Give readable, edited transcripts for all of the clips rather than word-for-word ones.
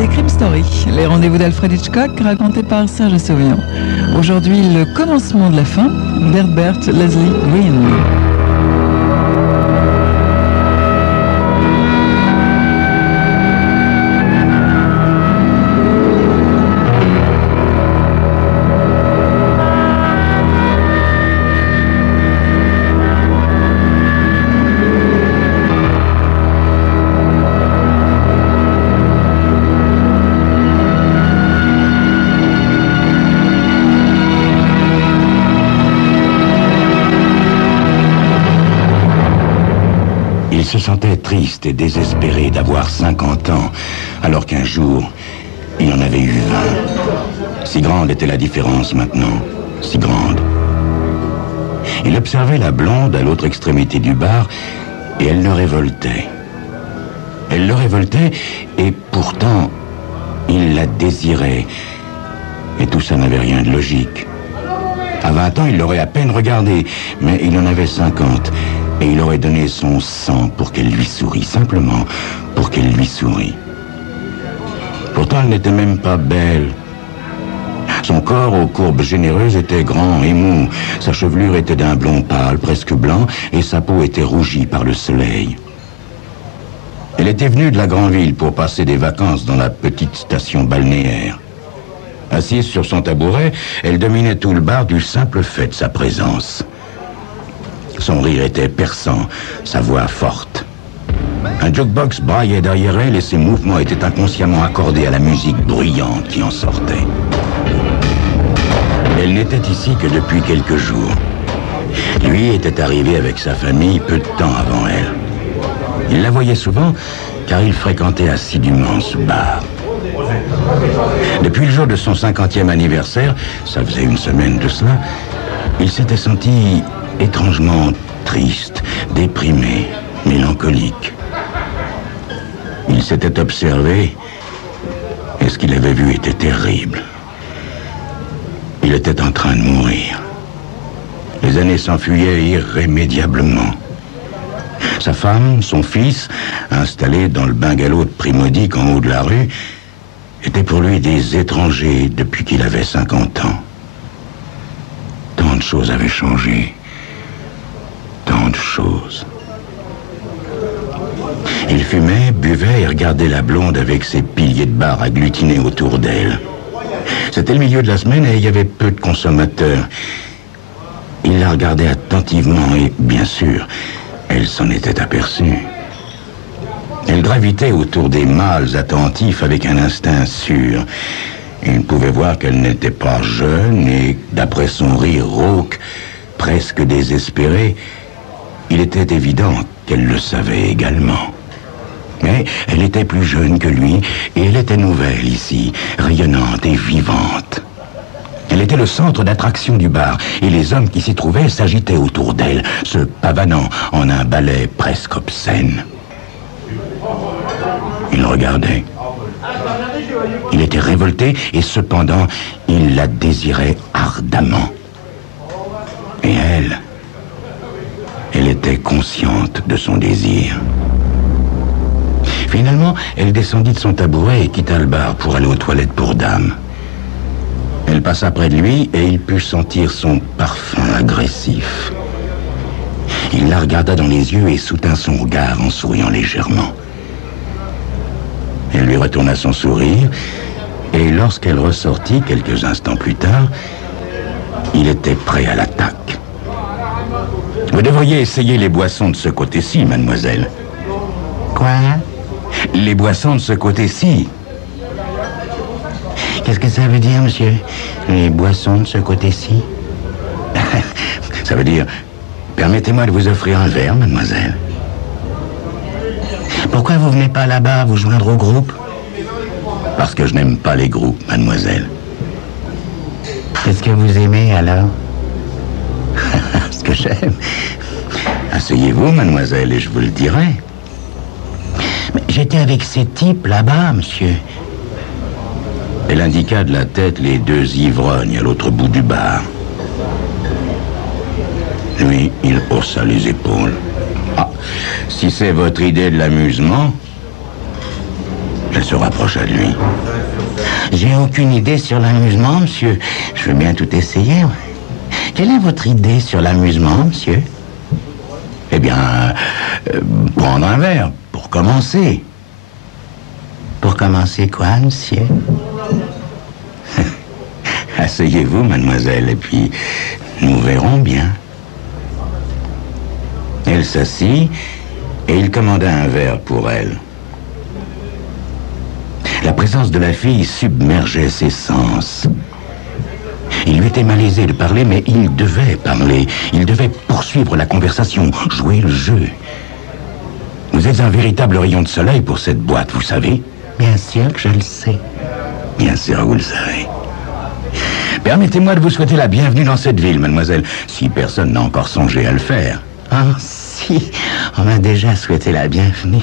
c'est Crime Story, les rendez-vous d'Alfred Hitchcock racontés par Serge Sauvian. Aujourd'hui, le commencement de la fin d'Herbert Leslie Green. Il se sentait triste et désespéré d'avoir 50 ans, alors qu'un jour, il en avait eu 20. Si grande était la différence maintenant, si grande. Il observait la blonde à l'autre extrémité du bar, et elle le révoltait. Elle le révoltait, et pourtant, il la désirait. Et tout ça n'avait rien de logique. À 20 ans, il l'aurait à peine regardée, mais il en avait 50. Et il aurait donné son sang pour qu'elle lui sourie, simplement pour qu'elle lui sourie. Pourtant, elle n'était même pas belle. Son corps aux courbes généreuses était grand et mou. Sa chevelure était d'un blond pâle, presque blanc, et sa peau était rougie par le soleil. Elle était venue de la grande ville pour passer des vacances dans la petite station balnéaire. Assise sur son tabouret, elle dominait tout le bar du simple fait de sa présence. Son rire était perçant, sa voix forte. Un jukebox braillait derrière elle et ses mouvements étaient inconsciemment accordés à la musique bruyante qui en sortait. Elle n'était ici que depuis quelques jours. Lui était arrivé avec sa famille peu de temps avant elle. Il la voyait souvent car il fréquentait assidûment ce bar. Depuis le jour de son 50e anniversaire, ça faisait une semaine de cela, il s'était senti étrangement triste, déprimé, mélancolique. Il s'était observé et ce qu'il avait vu était terrible. Il était en train de mourir. Les années s'enfuyaient irrémédiablement. Sa femme, son fils, installés dans le bungalow de prix modique en haut de la rue, étaient pour lui des étrangers depuis qu'il avait 50 ans. Tant de choses avaient changé. Tant de choses. Il fumait, buvait et regardait la blonde avec ses piliers de bar agglutinés autour d'elle. C'était le milieu de la semaine et il y avait peu de consommateurs. Il la regardait attentivement et, bien sûr, elle s'en était aperçue. Elle gravitait autour des mâles attentifs avec un instinct sûr. Il pouvait voir qu'elle n'était pas jeune et, d'après son rire rauque, presque désespéré, il était évident qu'elle le savait également. Mais elle était plus jeune que lui et elle était nouvelle ici, rayonnante et vivante. Elle était le centre d'attraction du bar et les hommes qui s'y trouvaient s'agitaient autour d'elle, se pavanant en un ballet presque obscène. Il regardait. Il était révolté et cependant, il la désirait ardemment. Et elle était consciente de son désir. Finalement, elle descendit de son tabouret et quitta le bar pour aller aux toilettes pour dames. Elle passa près de lui et il put sentir son parfum agressif. Il la regarda dans les yeux et soutint son regard en souriant légèrement. Elle lui retourna son sourire et lorsqu'elle ressortit quelques instants plus tard, il était prêt à l'attaque. Vous devriez essayer les boissons de ce côté-ci, mademoiselle. Quoi? Les boissons de ce côté-ci. Qu'est-ce que ça veut dire, monsieur? Les boissons de ce côté-ci? Ça veut dire, permettez-moi de vous offrir un verre, mademoiselle. Pourquoi vous venez pas là-bas vous joindre au groupe? Parce que je n'aime pas les groupes, mademoiselle. Qu'est-ce que vous aimez, alors? Ce que j'aime. Asseyez-vous, mademoiselle, et je vous le dirai. Mais j'étais avec ces types là-bas, monsieur. Elle indiqua de la tête les deux ivrognes à l'autre bout du bar. Lui, il haussa les épaules. Ah, si c'est votre idée de l'amusement... Elle se rapprocha de lui. J'ai aucune idée sur l'amusement, monsieur. Je veux bien tout essayer. Quelle est votre idée sur l'amusement, monsieur? Eh bien, prendre un verre, pour commencer. Pour commencer quoi, monsieur? Asseyez-vous, mademoiselle, et puis nous verrons bien. Elle s'assit et il commanda un verre pour elle. La présence de la fille submergeait ses sens. Il lui était malaisé de parler, mais il devait parler. Il devait poursuivre la conversation, jouer le jeu. Vous êtes un véritable rayon de soleil pour cette boîte, vous savez? Bien sûr que je le sais. Bien sûr, vous le savez. Permettez-moi de vous souhaiter la bienvenue dans cette ville, mademoiselle, si personne n'a encore songé à le faire. Ah, si, on m'a déjà souhaité la bienvenue.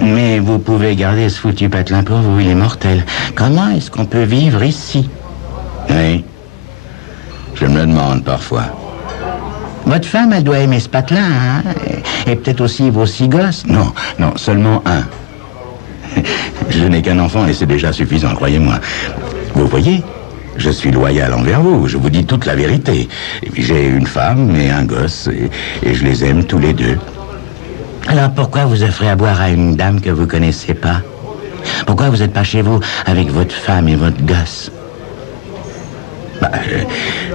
Mais vous pouvez garder ce foutu patelin pour vous, il est mortel. Comment est-ce qu'on peut vivre ici? Oui, je me le demande parfois. Votre femme, elle doit aimer ce patelin, hein? Et peut-être aussi vos 6 gosses. Non, seulement un. Je n'ai qu'un enfant et c'est déjà suffisant, croyez-moi. Vous voyez, je suis loyal envers vous, je vous dis toute la vérité. J'ai une femme et un gosse et je les aime tous les deux. Alors pourquoi vous offrez à boire à une dame que vous connaissez pas? Pourquoi vous n'êtes pas chez vous avec votre femme et votre gosse?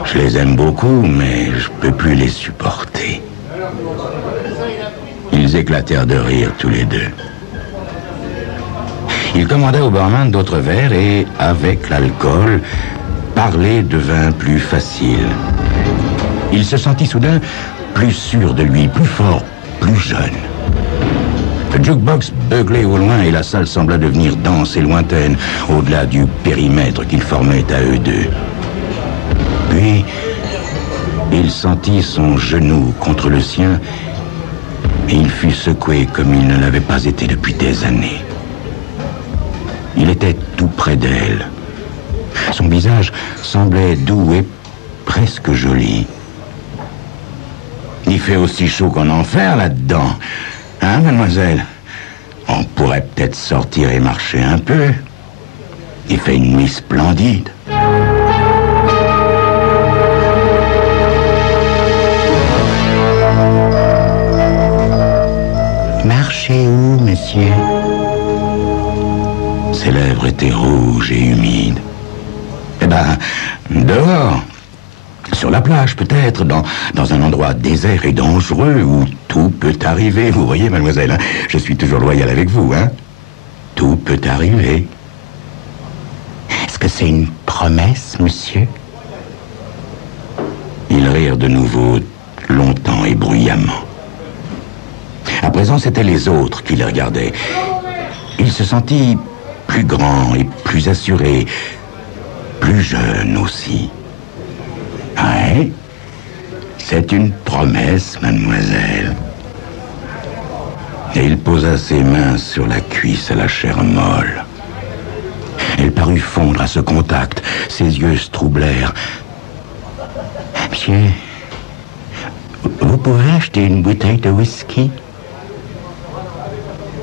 Je les aime beaucoup, mais je peux plus les supporter. Ils éclatèrent de rire tous les deux. Il commanda au barman d'autres verres et, avec l'alcool, parler devint plus facile. Il se sentit soudain plus sûr de lui, plus fort, plus jeune. Le jukebox beuglait au loin et la salle sembla devenir dense et lointaine, au-delà du périmètre qu'ils formaient à eux deux. Puis, il sentit son genou contre le sien et il fut secoué comme il ne l'avait pas été depuis des années. Il était tout près d'elle. Son visage semblait doux et presque joli. Il fait aussi chaud qu'en enfer là-dedans. Hein, mademoiselle? On pourrait peut-être sortir et marcher un peu. Il fait une nuit splendide. Marchez où, monsieur? Ses lèvres étaient rouges et humides. Eh ben, dehors. Sur la plage, peut-être, dans un endroit désert et dangereux où tout peut arriver. Vous voyez, mademoiselle, hein, je suis toujours loyal avec vous, hein. Tout peut arriver. Est-ce que c'est une promesse, monsieur? Ils rirent de nouveau, longtemps et bruyamment. À présent, c'étaient les autres qui les regardaient. Il se sentit plus grand et plus assuré, plus jeune aussi. Ouais, c'est une promesse, mademoiselle. Et il posa ses mains sur la cuisse à la chair molle. Elle parut fondre à ce contact. Ses yeux se troublèrent. Monsieur, vous pouvez acheter une bouteille de whisky?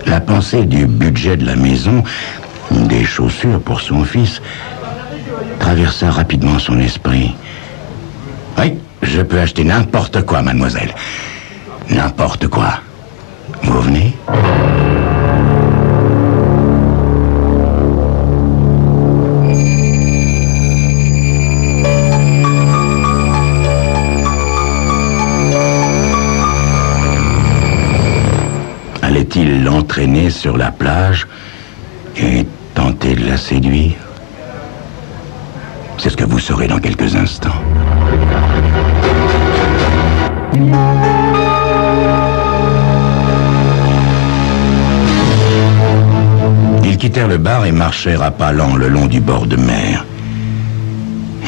La pensée du budget de la maison, des chaussures pour son fils, traversa rapidement son esprit. Oui, je peux acheter n'importe quoi, mademoiselle. N'importe quoi. Vous venez? Allait-il l'entraîner sur la plage et tenter de la séduire? C'est ce que vous saurez dans quelques instants. Ils quittèrent le bar et marchèrent à pas lents le long du bord de mer.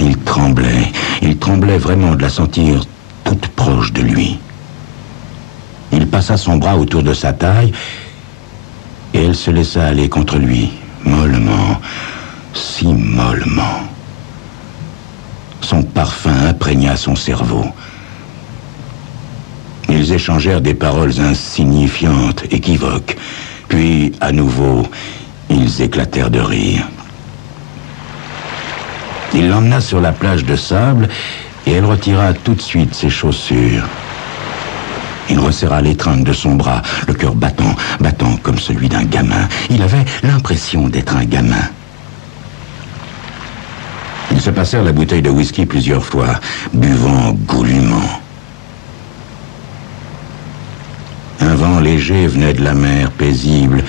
Il tremblait vraiment de la sentir toute proche de lui. Il passa son bras autour de sa taille et elle se laissa aller contre lui, mollement, si mollement. Son parfum imprégna son cerveau. Ils échangèrent des paroles insignifiantes, équivoques. Puis, à nouveau, Ils éclatèrent de rire. Il l'emmena sur la plage de sable et elle retira tout de suite ses chaussures. Il resserra l'étreinte de son bras, le cœur battant comme celui d'un gamin. Il avait l'impression d'être un gamin. Ils se passèrent la bouteille de whisky plusieurs fois, buvant goulûment. Un vent léger venait de la mer, paisible,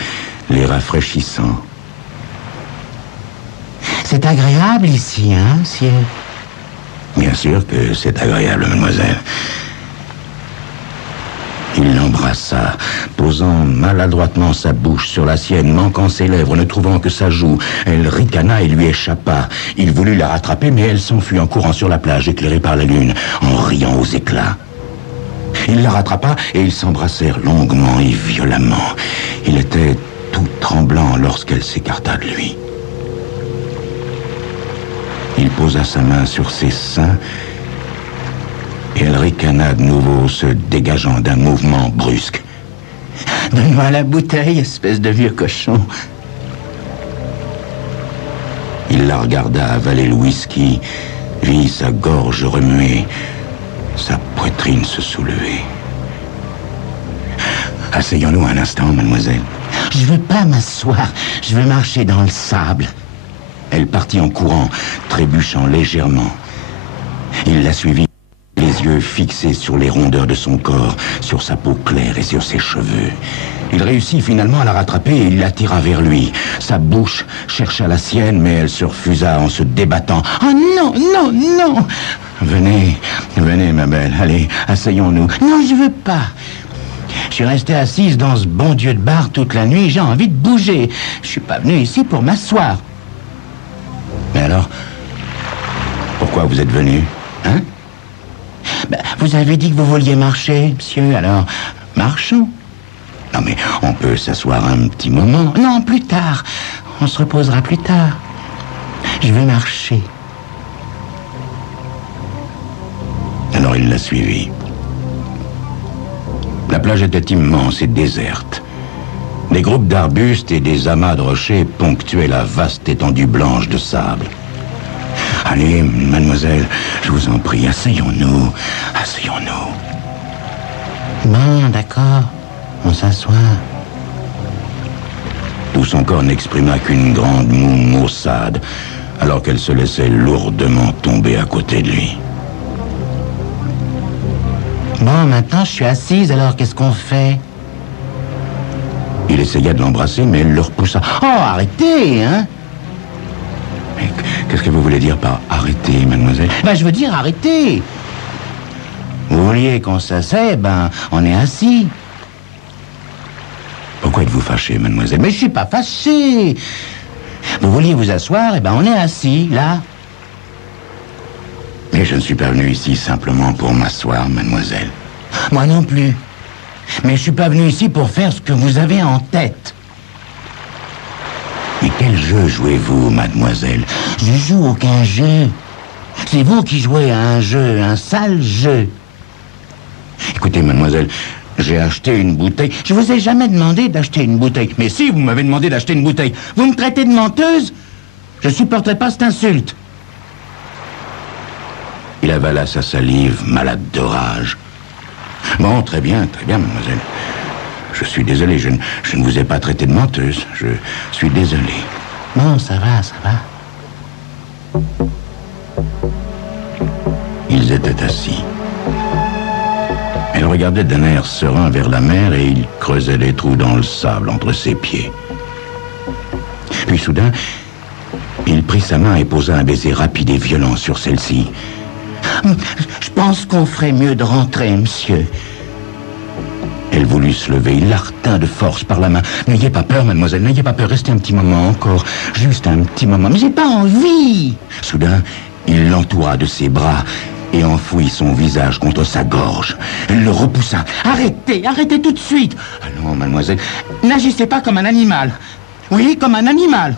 les rafraîchissant. C'est agréable ici, hein, monsieur? Bien sûr que c'est agréable, mademoiselle. Il l'embrassa, posant maladroitement sa bouche sur la sienne, manquant ses lèvres, ne trouvant que sa joue. Elle ricana et lui échappa. Il voulut la rattraper, mais elle s'enfuit en courant sur la plage, éclairée par la lune, en riant aux éclats. Il la rattrapa et ils s'embrassèrent longuement et violemment. Il était tout tremblant lorsqu'elle s'écarta de lui. Il posa sa main sur ses seins et elle ricana de nouveau, se dégageant d'un mouvement brusque. « Donne-moi la bouteille, espèce de vieux cochon. » Il la regarda avaler le whisky, vit sa gorge remuer, sa poitrine se soulever. « Asseyons-nous un instant, mademoiselle. »« Je veux pas m'asseoir, je veux marcher dans le sable. » Elle partit en courant, trébuchant légèrement. Il la suivit, les yeux fixés sur les rondeurs de son corps, sur sa peau claire et sur ses cheveux. Il réussit finalement à la rattraper et il l'attira vers lui. Sa bouche chercha la sienne, mais elle se refusa en se débattant. « Oh non, non, non !»« Venez, venez, ma belle, allez, asseyons-nous. »« Non, je veux pas. Je suis restée assise dans ce bon Dieu de bar toute la nuit, j'ai envie de bouger. Je suis pas venue ici pour m'asseoir. » Mais alors, pourquoi vous êtes venu, hein? Ben, vous avez dit que vous vouliez marcher, monsieur, alors marchons. Non, mais on peut s'asseoir un petit moment. Non, plus tard. On se reposera plus tard. Je veux marcher. Alors il la suivit. La plage était immense et déserte. Des groupes d'arbustes et des amas de rochers ponctuaient la vaste étendue blanche de sable. « Allez, mademoiselle, je vous en prie, asseyons-nous, asseyons-nous. » Bon, d'accord, on s'assoit. Tout son corps n'exprima qu'une grande moue maussade, alors qu'elle se laissait lourdement tomber à côté de lui. Bon, maintenant je suis assise, alors qu'est-ce qu'on fait? Il essaya de l'embrasser, mais elle le repoussa. « Oh, arrêtez, hein !» Mais qu'est-ce que vous voulez dire par arrêter, mademoiselle? Ben, je veux dire arrêtez. Vous vouliez qu'on s'asseye, ben, on est assis. Pourquoi êtes-vous fâchée, mademoiselle? Mais je suis pas fâché. Vous vouliez vous asseoir, et ben, on est assis, là. Mais je ne suis pas venu ici simplement pour m'asseoir, mademoiselle. Moi non plus. Mais je suis pas venu ici pour faire ce que vous avez en tête. Mais quel jeu jouez-vous, mademoiselle? Je joue aucun jeu. C'est vous qui jouez à un jeu, un sale jeu. Écoutez, mademoiselle, j'ai acheté une bouteille. Je vous ai jamais demandé d'acheter une bouteille. Mais si, vous m'avez demandé d'acheter une bouteille. Vous me traitez de menteuse? Je supporterai pas cette insulte. Il avala sa salive, malade de rage. Bon, très bien, mademoiselle. Je suis désolé, je ne vous ai pas traité de menteuse. Je suis désolé. Non, ça va, ça va. Ils étaient assis. Elle regardait d'un air serein vers la mer et il creusait des trous dans le sable entre ses pieds. Puis soudain, il prit sa main et posa un baiser rapide et violent sur celle-ci. Je pense qu'on ferait mieux de rentrer, monsieur. Elle voulut se lever, il la retint de force par la main. N'ayez pas peur, mademoiselle, n'ayez pas peur, restez un petit moment encore, juste un petit moment. Mais j'ai pas envie. Soudain, il l'entoura de ses bras et enfouit son visage contre sa gorge. Elle le repoussa. Arrêtez, arrêtez tout de suite. Allons, mademoiselle. N'agissez pas comme un animal. Oui, comme un animal.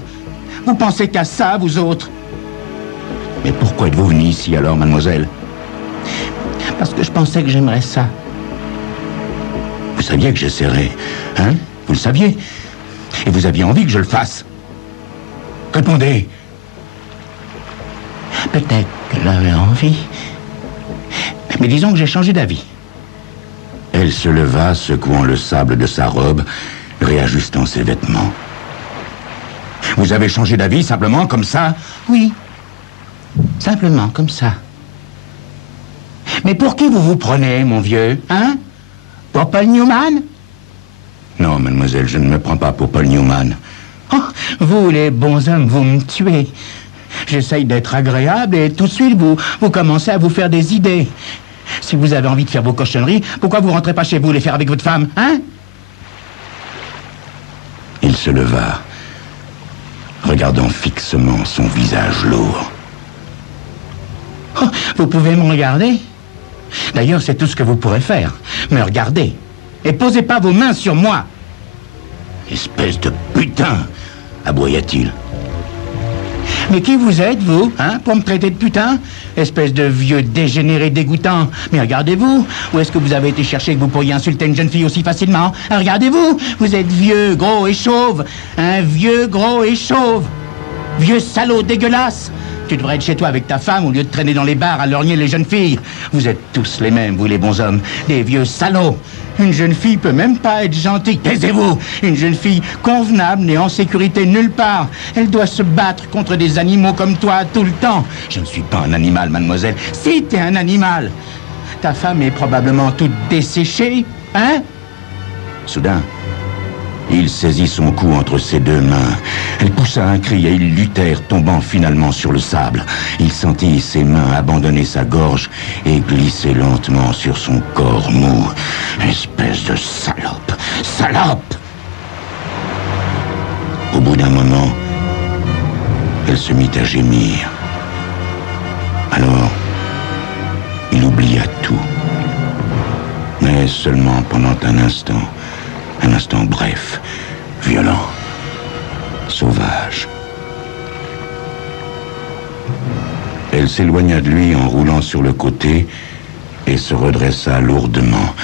Vous pensez qu'à ça, vous autres? Mais pourquoi êtes-vous venue ici alors, mademoiselle? Parce que je pensais que j'aimerais ça. Vous saviez que j'essaierais, hein? Vous le saviez. Et vous aviez envie que je le fasse. Répondez. Peut-être qu'elle avait envie. Mais disons que j'ai changé d'avis. Elle se leva, secouant le sable de sa robe, réajustant ses vêtements. Vous avez changé d'avis, simplement, comme ça? Oui. Simplement, comme ça. Mais pour qui vous vous prenez, mon vieux, hein? Pour Paul Newman? Non, mademoiselle, je ne me prends pas pour Paul Newman. Oh, vous, les bons hommes, vous me tuez. J'essaye d'être agréable et tout de suite, vous commencez à vous faire des idées. Si vous avez envie de faire vos cochonneries, pourquoi vous rentrez pas chez vous les faire avec votre femme, hein? Il se leva, regardant fixement son visage lourd. Oh, vous pouvez me regarder? D'ailleurs, c'est tout ce que vous pourrez faire. Me regarder. Et posez pas vos mains sur moi. Espèce de putain, aboya-t-il. Mais qui vous êtes, vous, hein, pour me traiter de putain? Espèce de vieux dégénéré dégoûtant. Mais regardez-vous, où est-ce que vous avez été chercher que vous pourriez insulter une jeune fille aussi facilement? Regardez-vous, vous êtes vieux, gros et chauve. Un vieux, gros et chauve. Vieux salaud dégueulasse. Tu devrais être chez toi avec ta femme au lieu de traîner dans les bars à lorgner les jeunes filles. Vous êtes tous les mêmes, vous les bons hommes. Des vieux salauds. Une jeune fille peut même pas être gentille. Taisez-vous! Une jeune fille convenable n'est en sécurité nulle part. Elle doit se battre contre des animaux comme toi tout le temps. Je ne suis pas un animal, mademoiselle. Si t'es un animal, ta femme est probablement toute desséchée, hein? Soudain, il saisit son cou entre ses deux mains. Elle poussa un cri et ils luttèrent, tombant finalement sur le sable. Il sentit ses mains abandonner sa gorge et glisser lentement sur son corps mou. Espèce de salope! Salope! Au bout d'un moment, elle se mit à gémir. Alors, il oublia tout. Mais seulement pendant un instant. Un instant bref, violent, sauvage. Elle s'éloigna de lui en roulant sur le côté et se redressa lourdement,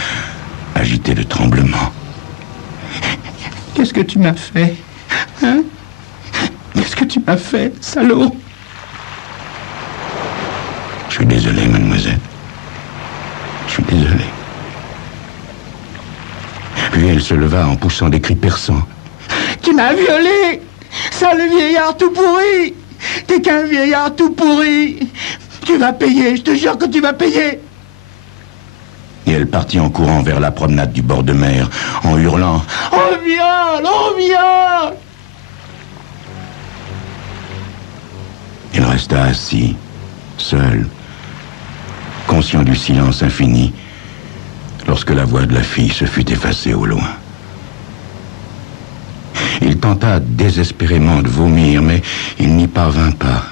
agitée de tremblements. Qu'est-ce que tu m'as fait, hein? Qu'est-ce que tu m'as fait, salaud? Je suis désolé, mademoiselle. Je suis désolé. Puis elle se leva en poussant des cris perçants. Tu m'as violé! Sale vieillard tout pourri! T'es qu'un vieillard tout pourri! Tu vas payer, je te jure que tu vas payer! Et elle partit en courant vers la promenade du bord de mer, en hurlant « On viole! On viole !» Il resta assis, seul, conscient du silence infini, lorsque la voix de la fille se fut effacée au loin. Il tenta désespérément de vomir, mais il n'y parvint pas.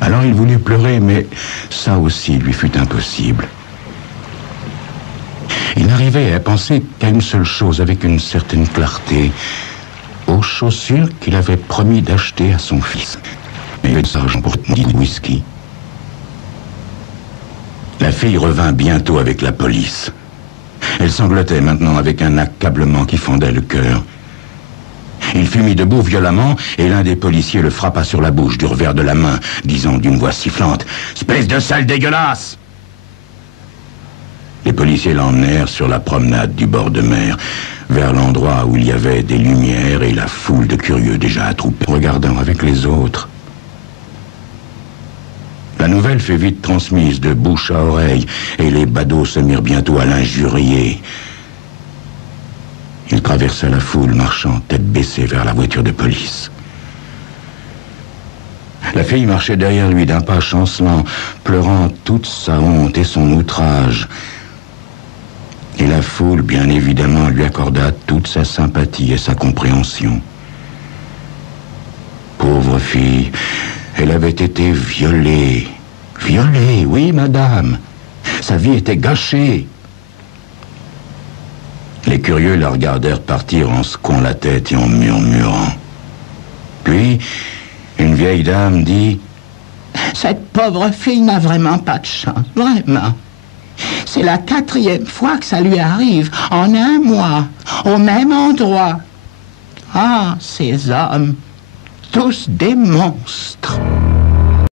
Alors il voulut pleurer, mais ça aussi lui fut impossible. Il n'arrivait à penser qu'à une seule chose avec une certaine clarté, aux chaussures qu'il avait promis d'acheter à son fils. Et de l'argent pour du whisky. La fille revint bientôt avec la police. Elle sanglotait maintenant avec un accablement qui fendait le cœur. Il fut mis debout violemment et l'un des policiers le frappa sur la bouche du revers de la main, disant d'une voix sifflante « Espèce de sale dégueulasse !» Les policiers l'emmenèrent sur la promenade du bord de mer, vers l'endroit où il y avait des lumières et la foule de curieux déjà attroupés, regardant avec les autres. La nouvelle fut vite transmise de bouche à oreille, et les badauds se mirent bientôt à l'injurier. Il traversa la foule, marchant tête baissée vers la voiture de police. La fille marchait derrière lui d'un pas chancelant, pleurant toute sa honte et son outrage. Et la foule, bien évidemment, lui accorda toute sa sympathie et sa compréhension. Pauvre fille, elle avait été violée. Violée, oui, madame. Sa vie était gâchée. Les curieux la regardèrent partir en secouant la tête et en murmurant. Puis, une vieille dame dit « Cette pauvre fille n'a vraiment pas de chance, vraiment. C'est la 4e fois que ça lui arrive, en un mois, au même endroit. Ah, ces hommes, tous des monstres.